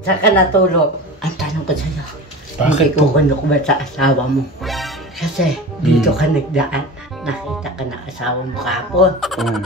Saan ka natulog? Ang tanong ko sa'yo. Hindi Bakit ko po? kuno ba sa asawa mo? Kasi dito ka nagdaan. Nakita ka na asawa mo kahapon.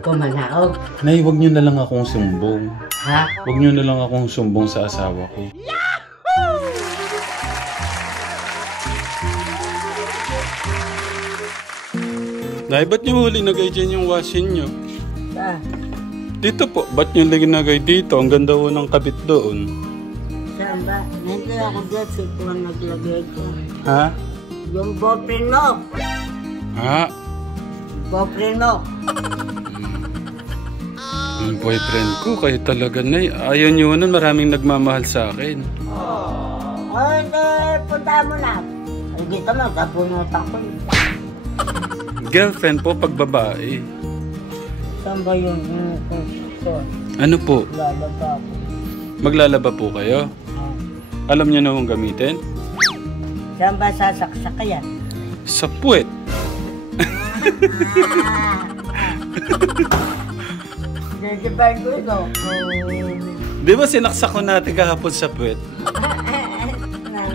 Pumanaog. Nay, wag niyo na lang akong sumbong. Ha? Wag niyo na lang akong sumbong sa asawa ko. Nay, ba't niyo huli nagay dyan yung washing niyo? Saan? Dito po, ba't niyo nagay dito? Ang ganda ho ng kabit doon. Saan ba? Hindi ako dyan. Sito ang naglagay ko. Ha? Yung boyfriend mo. Ha? Boyfriend mo. Yung boyfriend ko, kayo talaga, Nay. Ayaw niyo nun, maraming nagmamahal sa akin. Ay, hindi. Punta mo na. Ay, dito mo. Sa punutan ko. Girlfriend po, pag babae. Saan ba yung construction? Ano po? Lalaba ako. Maglalaba po kayo? Alam niyo na kung gamitin? Saan ba sasaksak ka yan? Sa puwet. Nagibay ko ito. Di ba sinaksak ko natin kahapon sa puwet?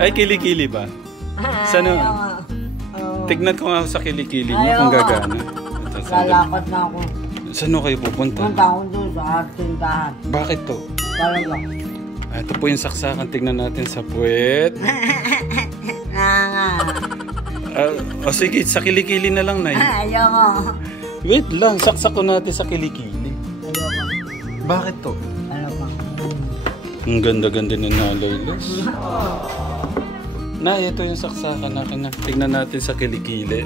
Ay, kilikili ba? Sana? Tignan ko nga sa kilikili niyo kung gagana. Lalakad na ako. Saan kayo pupunta? Punta ako doon sa tindahan. Bakit to? Talaga. Ito po yung saksakan. Tignan natin sa puwet. O sige, sa kilikili na lang, Nay. Ayoko. Wait lang, saksak ko natin sa kilikili. Ayoko. Bakit to? Ayoko. Ang ganda-ganda ni Nalaylos. Nay, ito yung saksakan natin. Tignan natin sa kilikili.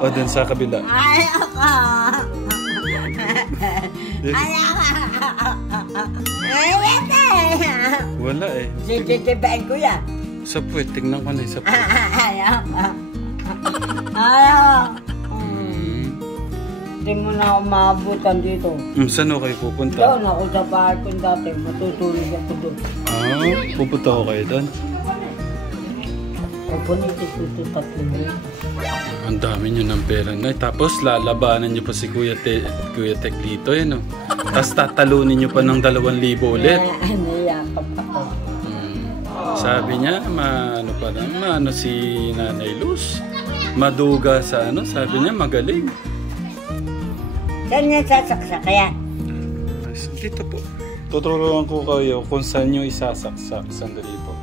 O, dun sa kabila. Ayoko. Wala eh. Titibain ko yan. Sa puwet, tignan ko na sa puwet. Ayoko. Ayoko. Hindi mo na ako maabutan dito. Saan kayo pupunta? Doon ako sa bahay ko dati. Matutulog ako doon. Pupunta ko kayo doon. Pagpunitis ko ito 3 minutes. Ang dami nyo ng pera, Nay. Tapos lalabanan nyo pa si Kuya Tek dito, yun o. Tapos tatalunin nyo pa ng 2,000 ulit. Niyakap ako. Sabi niya, maano si Nanay Luz. Maduga sa sabi niya, magaling. Saan niya sasaksak yan? Dito po. Tuturuan ko kayo kung saan nyo isasaksak. Sandali po.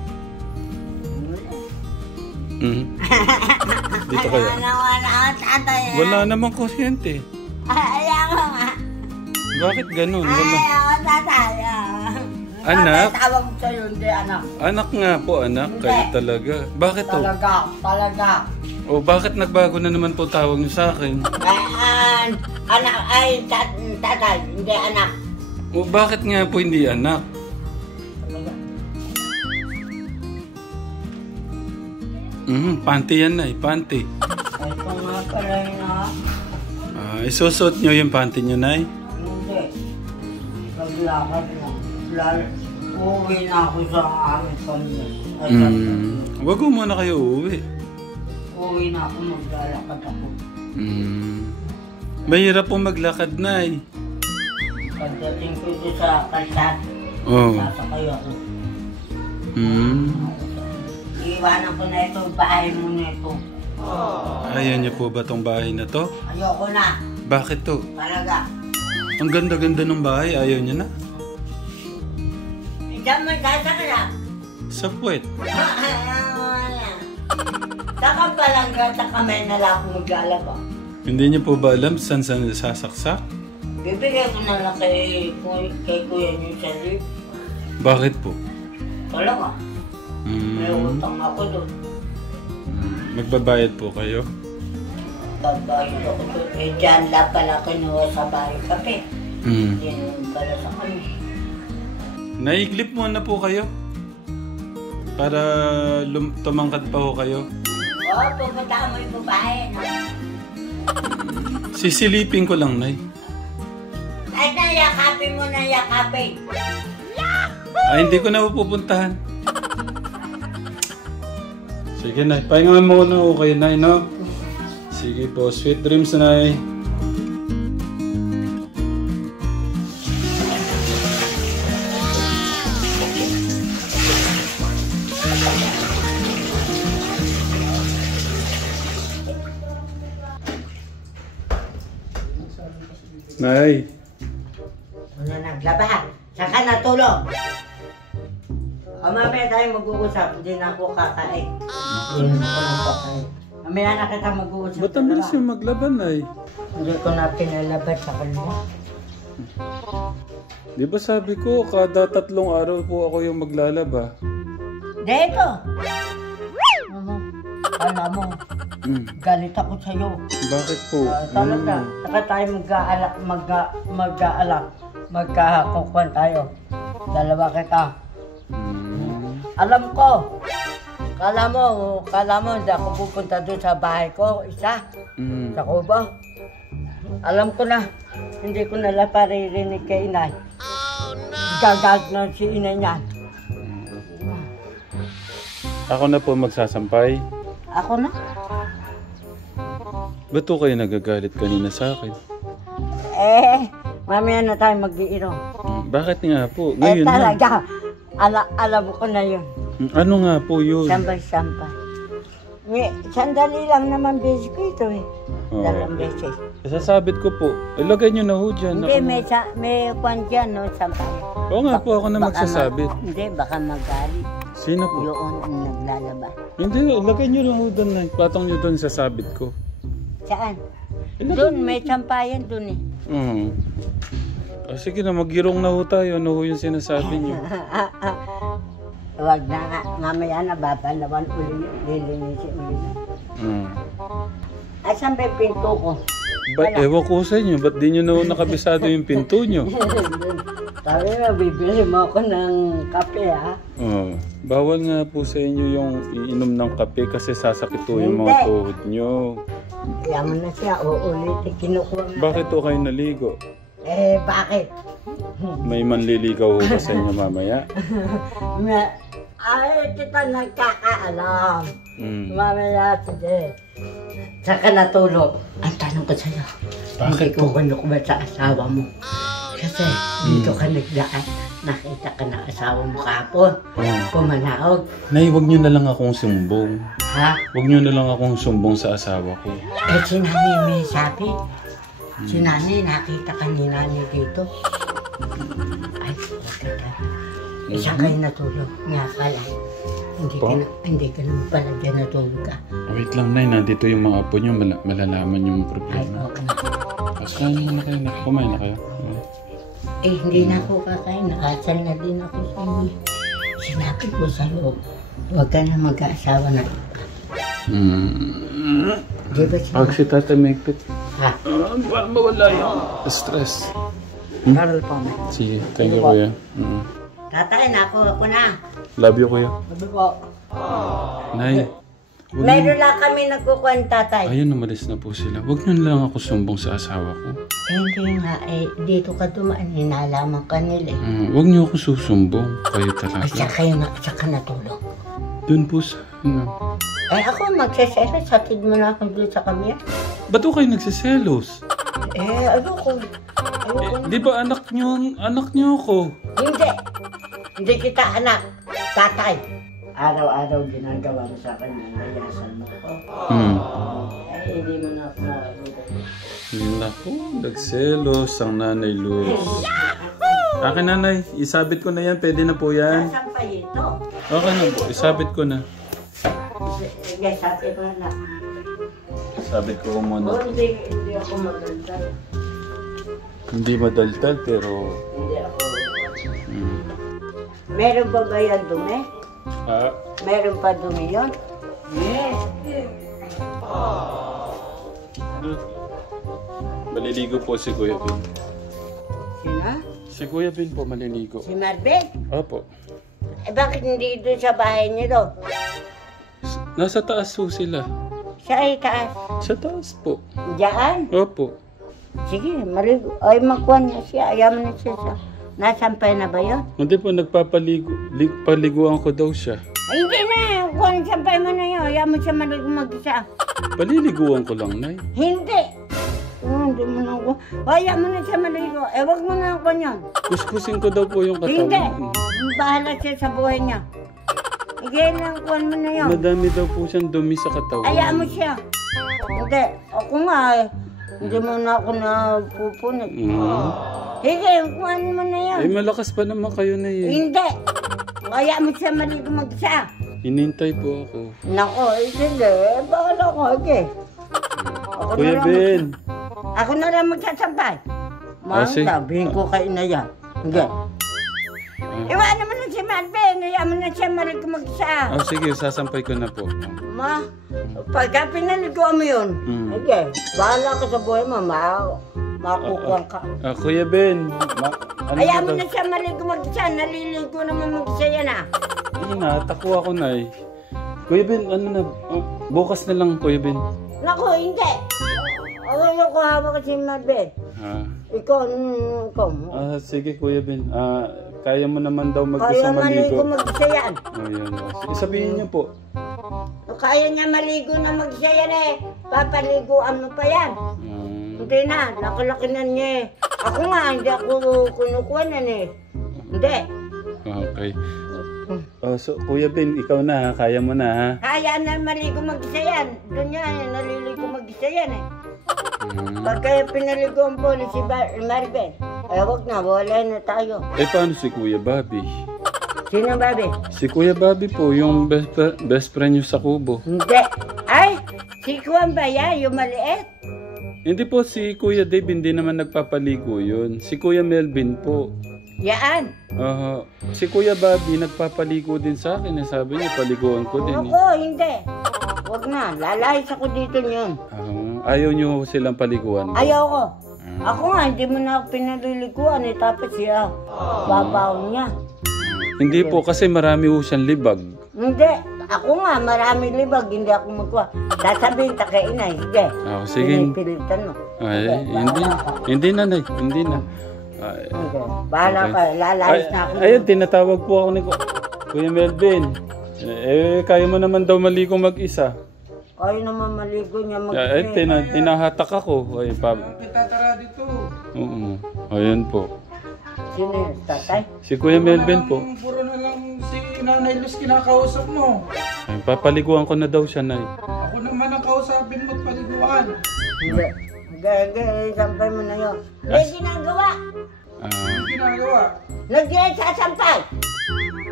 Dito kayo. Wala namang kuryente. Ayoko nga. Bakit ganun? Wala. Ayoko tataya. Anak? Tawag ko sa'yo, hindi anak. Anak nga po, anak. Kayo talaga. Bakit to? Talaga. O bakit nagbago na naman po tawag niyo sa akin? Anak ay tatay, hindi anak. O bakit nga po hindi anak? Talaga. Panty yan, Nay. Panty. Ay, kung nga pala yun Isusot niyo yung panty niyo, Nay? Hindi. Naglakad lang. Uuwi na ako sa aming pamilya. Wag mo muna kayo uuwi. Uuwi na ako, maglalakad ako. Mahirap po maglakad, Nay. Pagdating ko ito sa kalsat, sasakay ako. Iiwanan ko na ito, bahay mo na ito. Ayaw niyo po ba tong bahay na to? Ayoko na. Bakit to? Talaga. Ang ganda-ganda ng bahay, ayaw niyo na? Diyan mo sasakay na. Sa puwet. Saka palang gata kamay na lang akong maglalaba. Hindi niyo po ba alam saan sasaksak? Bibigay ko na lang kay Kuya niyo sa lift. Bakit po? Talaga. May utang ako doon. Magbabayad po kayo? Pagbayad ako doon. Dyan lang pala kinuha sa bahay kape. Hindi naman pala sa kanya. Naiglip muna po kayo. Para tumangkad pa ho kayo. Oo, pupunta mo yung babae. Sisilipin ko lang, Nay. Ay, nayakapin mo na yakapin. Ay, hindi ko na pupuntahan. Sige, Nay. Pahinga muna ako kayo, Nay, no? Sige po. Sweet dreams, Nay. Nay. Wala naglaba. Saan ka natulog? O mamaya tayo mag-uusap. Hindi na ako kakain. Hindi na ako nang kakain. Mamaya na kita mag-uusap. Ba't ang bilis yung maglaban, Nay? Hindi ko na pinalabas sa kanya. Di ba sabi ko, kada 3 araw po ako yung maglalaba? Dito! Alam mo, galit ako sa'yo. Bakit po? Talaga. Saka tayo magkakukuhan tayo. Dalawa kita. Alam ko. Kala mo, hindi ako pupunta doon sa bahay ko, isa. Sa Kubo. Alam ko na, hindi ko nala paririnig kay inay. Gagag na si inay niyan. Ako na po magsasampay. Ako na? Ba't po kayo nagagalit kanina sa akin? Mamaya na tayo mag-iinom. Bakit nga po? Ngayon talaga. Alam ko na yun. Ano nga po yun? Sampay. Sandali lang naman beses ko ito eh. Dalawang beses. Sasabit ko po. Ilagay nyo na ho dyan. Hindi, may kwan dyan, no? Sampay. Oo nga po, ako na magsasabit. Hindi, baka magalit. Sino po? Yun ang naglalaba. Hindi, ilagay nyo na ho doon. Patong nyo doon sasabit ko. Saan? Doon, may sampayan doon eh. Sige na, mag-girong na ho tayo. Ano ho yung sinasabi nyo? Huwag na nga. Mamaya na babalawan uli. Lilinisin uli. Asan ba yung pinto ko? Ewan ko sa inyo. Ba't di nyo na ho nakabisado yung pinto nyo? Sabi mo, bibili mo ako ng kape ha? Bawal nga po sa inyo yung iinom ng kape kasi sasakit po yung mga tuhod nyo. Kaya mo na siya, uulitin, kinukuha na. Bakit po kayo naligo? Bakit? May manliligaw ba sa inyo mamaya? Ay, kita nagkakaalam. Mamaya, sige. Saka natulog. Ang tanong ko sa'yo. Bakit po? Hindi ko ba sa asawa mo? Kasi dito ka nagdaan. Nakita ka na asawa mo kahapon. Pumanaog. Nay, wag nyo na lang akong sumbong. Ha? Wag nyo na lang akong sumbong sa asawa ko. Si Nani may sabi. Si Nani, nakita ka ni Nani dito. Ay, okay ka. Isa kayo natulog. Nga pala. Hindi ka naman pala dyan natulog ka. Wait lang, Nay. Nandito yung mga apo nyo. Malalaman yung problema. Ay, okay. Kasain na kayo. Kumain na kayo. Hindi na ako kakain. Nakasal na din ako sa inyo. Sinabi ko sa'yo, huwag ka na mag-aasawa na iba. Di ba siya? Pag si Tata Megpit. Ha? Para mawala yung stress. Carol po, man. Sige, thank you, Kuya. Tatay, ako na. Love you, Kuya. Sabi po. Nay. Meron lang kami nagkukuhan, tatay. Ayun, umalis na po sila. Huwag nyo lang ako sumbong sa asawa ko. Hindi nga, dito ka dumaan, hinalaman ka nila eh. Huwag nyo ako susumbong. Kayo talaga. Ay, saka natulog. Doon po sa Ako magsaselos, hatid mo na ako doon sa kamya. Ba't ko kayo nagsiselos? Ayoko. Di ba anak nyo ako? Hindi kita anak. Tatay. Araw-araw ginagawa mo sa akin, nayasan mo ko. Hindi mo na ako Naku, nagselos ang Nanay Luz. Akin, Nanay, isabit ko na yan. Pwede na po yan. Sasampay ito. Okay na po, isabit ko na. Sige, sabi mo na. Sabit ko muna. Hindi ako madaldal. Hindi madaldal, pero... Hindi ako. Meron pa ba yan dumi? Ha? Meron pa dumi yun? Yes. Maliligo po si Kuya Bin. Sino? Si Kuya Bin po maliligo. Si Marvin? Opo. Bakit hindi doon sa bahay niyo? Nasa taas po sila. Sa taas? Sa taas po. Diyan? Opo. Sige, maligo. Ay, magkuhan na siya. Ayaw mo na siya sa... Nasampay na ba yun? Hindi po, nagpapaligo. Paliguan ko daw siya. Ay, hindi na. Kung sampay mo na yun, ayaw mo siya maligo mag-isa. Paliliguan ko lang, Nay. Hindi. Hindi mo na ako. Ayaw mo na siya maligo. Wag mo na ako yun. Kuskusin ko daw po yung katawan. Hindi. Bahala siya sa buhay niya. Igay lang, kuhan mo na yun. Madami daw po siyang dumi sa katawan. Ayaw mo siya. Hindi. Ako nga, Hindi mo na ako napupunit. Sige, kuhan mo na yan. Eh, malakas pa naman kayo na yun. Hindi. Kaya mo siya maligo mag-isa. Hinintay po ako. Nako, sige. Bahala ko, okay. Kuya Ben. Ako na lang magsasampay. sige. Sabihin ko kay Inaya. Hindi. Iwanan mo na si Marvin. Ngayon mo na siya maligo mag-isa. Sige, sasampay ko na po. Ma, pagka pinaliguan mo yun, okay, bahala ka sa buhay mo, makukuha ka. Kuya Ben, ano Ayaw ba mo na siya maligo mag-isa, naliligo naman mag-isa yan ah. Ay na, takwa ko na eh. Kuya Ben, ano na, bukas na lang Kuya Ben. Naku, hindi. Ayaw ko hawak ka si Marvin. Ikaw. Sige Kuya Ben, kaya mo naman daw Kaya mag-isa maligo. maligo mag-isa yan. Ayan, sige, sabihin niyo po. Kaya niya maligo na mag-isa yan eh. Papaliguan mo pa yan. Hindi na, nakalaki na niya eh. Ako nga, hindi ako kunukuha na eh. Hindi. Okay. So, Kuya Ben, ikaw na ha? Kaya mo na ha? Kaya na maligo mag-isa yan. Doon niya, naliligo mag-isa yan eh. Pagka pinaliguan po ni si Marvin, wag na, wala na tayo. Paano si Kuya Bobby? Sino Bobby? Si Kuya Bobby po, yung best friend niyo sa Kubo. Hindi. Ay, si Kuwan ba yan? Yung maliit? Hindi po, si Kuya Dave hindi naman nagpapaligo yun. Si Kuya Melvin po. Yaan. Si Kuya Bobby nagpapaligo din sa akin. Sabi niya, paliguan ko din. Ako, hindi. Wag na, lalayas ako dito niyon. Ayaw niyo silang paliguan? Ayaw ko. Ako nga, hindi mo na ako pinaliliguan eh. Tapos siya, babaw niya. Hindi po, kasi marami po siyang libag. Hindi. Ako nga, marami libag, hindi ako magkuha. Sasabihin ta kay inay, sige. Sige. Pinipilitan mo. Ay, hindi na, Nay. Hindi na. Okay. Bahala ka, lalayas na ako. Ayun, tinatawag po ako ni Kuya Melvin. Kaya mo naman daw maligo mag-isa. Kaya naman maligo niya mag-isa. Tinahatak ako. Ay, Tatara dito. Oo. Ayun po. Sino yun? Tatay? Si Kuya Melvin po. Puro na lang si Nanay Luz kinakausap mo. Ay, papaliguan ko na daw siya, Nay. Ako naman ang kausapin mo't paliguan. Hindi. Sampay mo na yun. May ginagawa. Ano ginagawa? Nag-sasampay.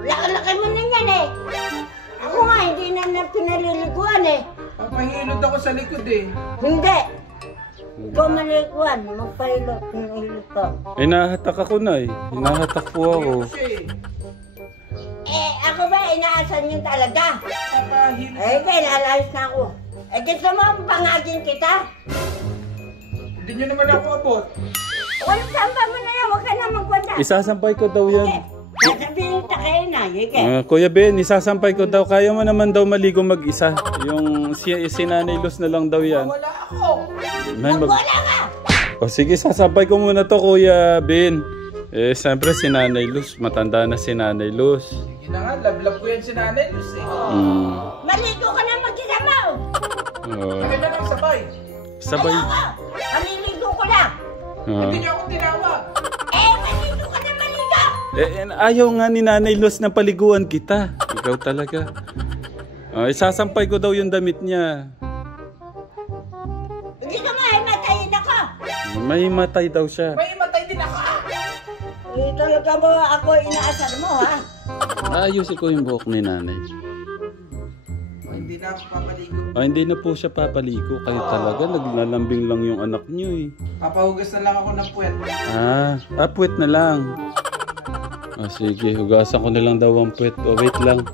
Laki-laki mo na yan eh. Ako nga, hindi na pinaliliguan eh. Papahilod ako sa likod eh. Hindi. Ikaw maliguan, magpahilot, pinahilot ka. Nahatak ako, Nay. Hinahatak po ako. Ako ba, inaasan yun talaga? Papahilod. Okay, lalayas na ako. Gusto mo pangagin kita? Hindi nyo naman ako abot. Walang samba mo na yan, huwag ka na magwanda. Isasampay ko daw yan. Sasabihin ta kayo na, sige. Kuya Ben, isasampay ko daw. Kaya mo naman daw maligo mag-isa. Yung si Nanay Luz na lang daw yan. Wala ako. Wala ka! Sige, sasampay ko muna to, Kuya Ben. Siyempre si Nanay Luz. Matanda na si Nanay Luz. Sige na nga, love ko yan si Nanay Luz eh. Maligo ka na mag-isa mo! Kaya na lang sabay. Sabay. Ayoko! Maliligo ko lang! Hindi nyo ako tinawag. Maligo ka na maligo! Ayaw nga ni Nanay Luz na paliguan kita. Ikaw talaga. Isasampay ko daw yung damit niya. Hindi ka nga, matayin ako! May matay daw siya. May matay din ako. Talaga mo ako inaasar mo, ha? Ayusin ko yung buhok ni Nanay. Hindi na ako papaligo. Hindi na po siya papaligo. Kayo talaga, naglalambing lang yung anak niyo eh. Papahugas na lang ako ng puwet. Puwet na lang. Sige, hugasan ko na lang daw ang puwet. Wait lang.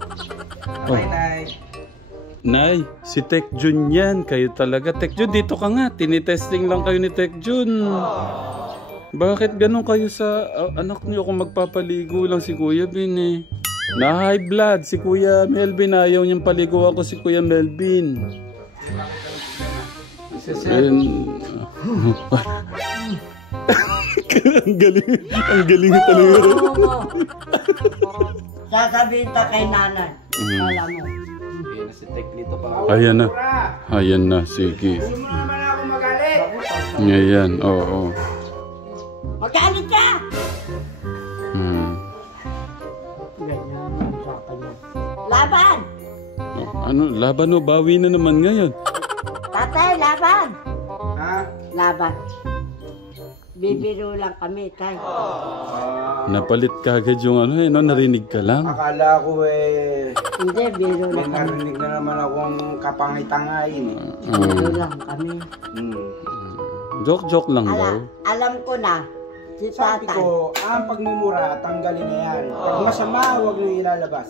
Okay, Nay. Nay, si Tek Jun yan. Kayo talaga. Tek Jun, dito ka nga. Tinitesting lang kayo ni Tek Jun. Bakit ganun kayo sa anak niyo kung magpapaligo lang si Kuya Ben eh? Na high blood. Si Kuya Melvin ayaw niyang paligo ako si Kuya Melvin. Ang galing talaga. Sasabihin ta kay nanay. Alam mo. Ayan na. Ayan na, sige. Hindi mo naman ako magalit. Ayan, oo. Magalit ka! Laban! Laban o? Bawi na naman ngayon. Tatay, laban! Ha? Laban. Bibiro lang kami, tay. Napalit ka agad yung ano eh, no? Narinig ka lang. Akala ko Hindi, biro may lang kami. narinig na naman akong kapangay-tangayin eh. Biro lang kami. Joke lang daw. Alam ko na. Si Sabi tatay. ko, ang pagmumura, tanggalin na yan. Pag masama, huwag nyo ilalabas.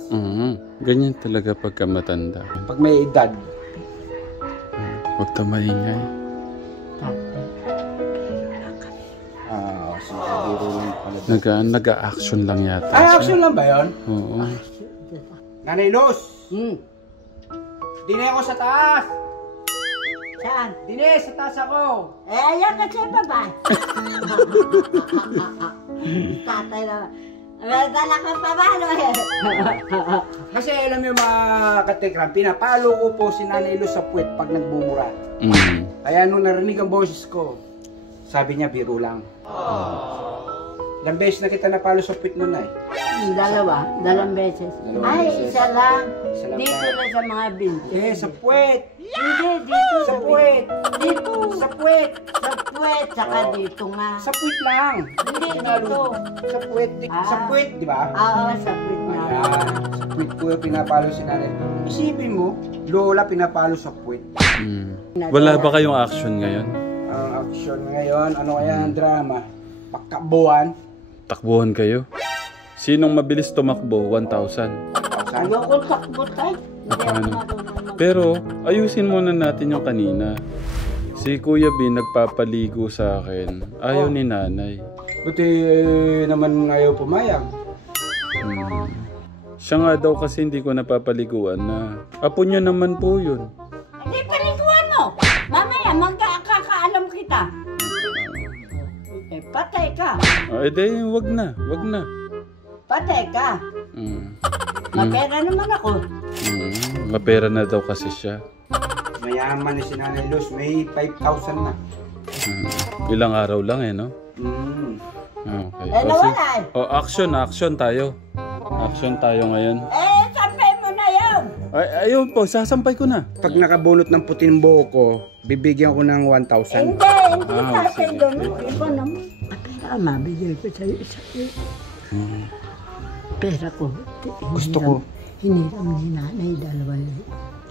Ganyan talaga pagka matanda. Pag may edad, Huwag ka maingay. Tatay. biro lang pala. Nag-a-action lang yata. Ay, siya. action lang ba yun? Oo. Nanay Luz! Hmm. Dine ako sa taas! Saan? Dine, sa taas ako! Ayan ka sa baba. Tatay naman. Dala ka pa ba? Kasi alam mo mga katekram, pinapalo ko po si Nanay Luz sa puwet pag nagbumura. Kaya nung narinig ang boses ko, sabi niya, biro lang. Ilang beses na kita napalo sa puwet nun ay. Dalawang beses. Ay, isa lang. Isa lang Dito pa. lang sa mga binti. Sa puwet! Hindi, dito Sa puwet! Dito. Sa puwet! Sa puwet, saka dito nga. Sa puwet lang! Hindi, dito. Sa puwet, sa puwet, di ba? Oo, sa puwet na. Ayan, sa puwet ko yung pinapalo si Nanay. Isipin mo, lola pinapalo sa puwet. Wala ba kayong action ngayon? Ang action ngayon, ano kaya ang drama? Pagkabuan. Takbuhan kayo? Sinong mabilis tumakbo? 1,000. Ano kung takbo tayo? Hindi ako Paano? marunong. Pero ayusin muna natin yung kanina. Si Kuya B nagpapaligo sa akin. Ayaw ni nanay. Buti naman ayaw pumayag. Siya nga daw kasi hindi ko napapaliguan na. Apo niya naman po yun. Hindi, paliguan mo. Mamaya, magkakaalam kita. Patay ka. Edi, wag na. Wag na. Patay ka. Mapera naman ako. Mapera na daw kasi siya. Mayaman ni si Nanay Luz, may 5,000 na. Ilang araw lang eh, no? Okay. Nawala eh. Action tayo. Action tayo ngayon. Sampay mo na yun. Ayun po, sasampay ko na. Pag nakabunot ng puting buhok ko, bibigyan ko ng 1,000. Hindi tatay sige. doon. Iba naman. Pera, mabigay ko sa'yo isa. Pera ko. Gusto ko. Hiniram ni nanay 2,000.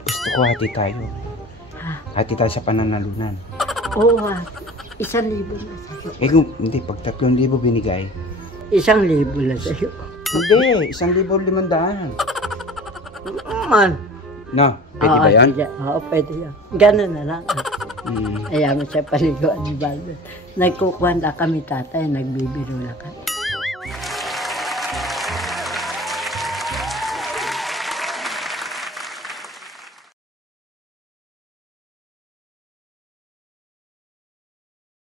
Gusto ko hati tayo. Hati tayo sa pananalunan. Oo, 1,000 na sa'yo. Hindi, pag 3,000 binigay. 1,000 na sa'yo. Hindi, 1,500. Man. No, pwede ba yan? Oo, pwede yan. Ganun na lang. Ayaw mo siya paliguan ni Balbert. Nagkukuhan na kami tatay, nagbibiro na kami.